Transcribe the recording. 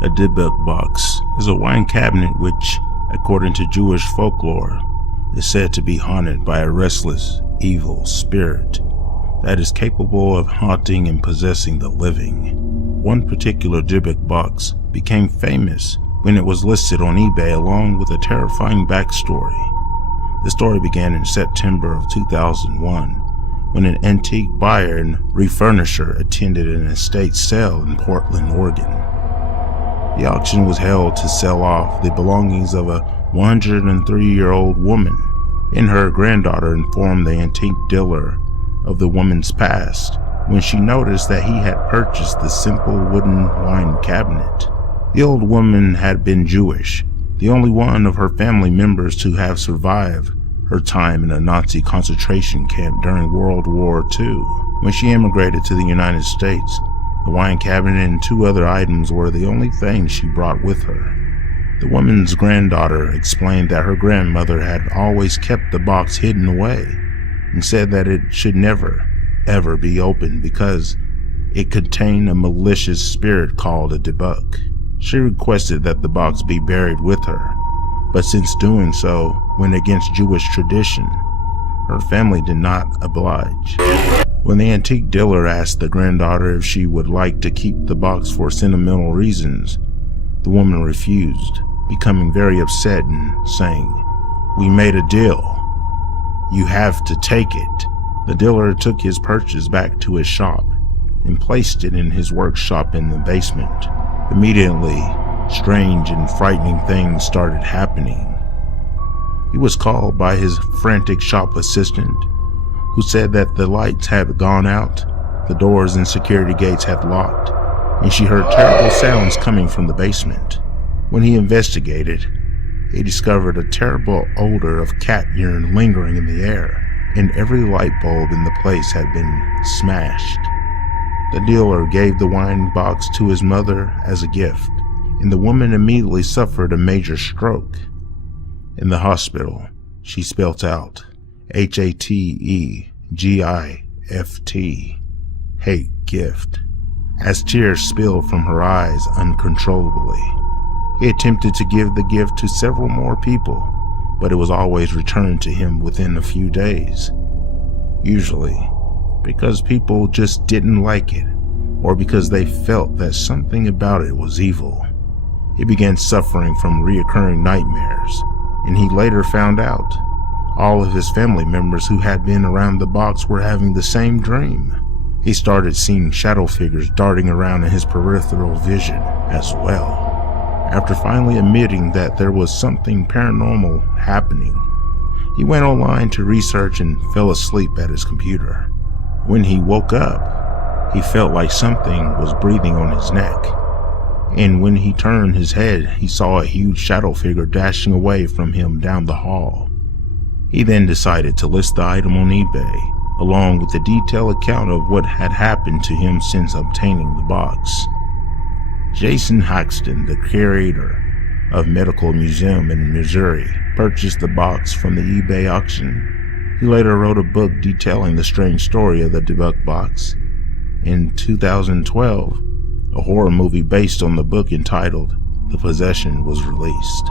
A Dibbuk Box is a wine cabinet which, according to Jewish folklore, is said to be haunted by a restless, evil spirit that is capable of haunting and possessing the living. One particular Dibbuk Box became famous when it was listed on eBay along with a terrifying backstory. The story began in September of 2001 when an antique buyer and refurnisher attended an estate sale in Portland, Oregon. The auction was held to sell off the belongings of a 103-year-old woman, and her granddaughter informed the antique dealer of the woman's past when she noticed that he had purchased the simple wooden wine cabinet. The old woman had been Jewish, the only one of her family members to have survived her time in a Nazi concentration camp during World War II. When she immigrated to the United States, the wine cabinet and two other items were the only things she brought with her. The woman's granddaughter explained that her grandmother had always kept the box hidden away and said that it should never, ever be opened because it contained a malicious spirit called a Dibbuk. She requested that the box be buried with her, but since doing so went against Jewish tradition, her family did not oblige. When the antique dealer asked the granddaughter if she would like to keep the box for sentimental reasons, the woman refused, becoming very upset and saying, "We made a deal. You have to take it." The dealer took his purchase back to his shop and placed it in his workshop in the basement. Immediately, strange and frightening things started happening. He was called by his frantic shop assistant, who said that the lights had gone out, the doors and security gates had locked, and she heard terrible sounds coming from the basement. When he investigated, he discovered a terrible odor of cat urine lingering in the air, and every light bulb in the place had been smashed. The dealer gave the wine box to his mother as a gift, and the woman immediately suffered a major stroke. In the hospital, she spelt out HATEGIFT, hate gift, as tears spilled from her eyes uncontrollably. He attempted to give the gift to several more people, but it was always returned to him within a few days. Usually because people just didn't like it, or because they felt that something about it was evil. He began suffering from reoccurring nightmares, and he later found out all of his family members who had been around the box were having the same dream. He started seeing shadow figures darting around in his peripheral vision as well. After finally admitting that there was something paranormal happening, he went online to research and fell asleep at his computer. When he woke up, he felt like something was breathing on his neck, and when he turned his head, he saw a huge shadow figure dashing away from him down the hall. He then decided to list the item on eBay, along with a detailed account of what had happened to him since obtaining the box. Jason Haxton, the curator of Medical Museum in Missouri, purchased the box from the eBay auction. He later wrote a book detailing the strange story of the Dibbuk Box. In 2012, a horror movie based on the book entitled The Possession was released.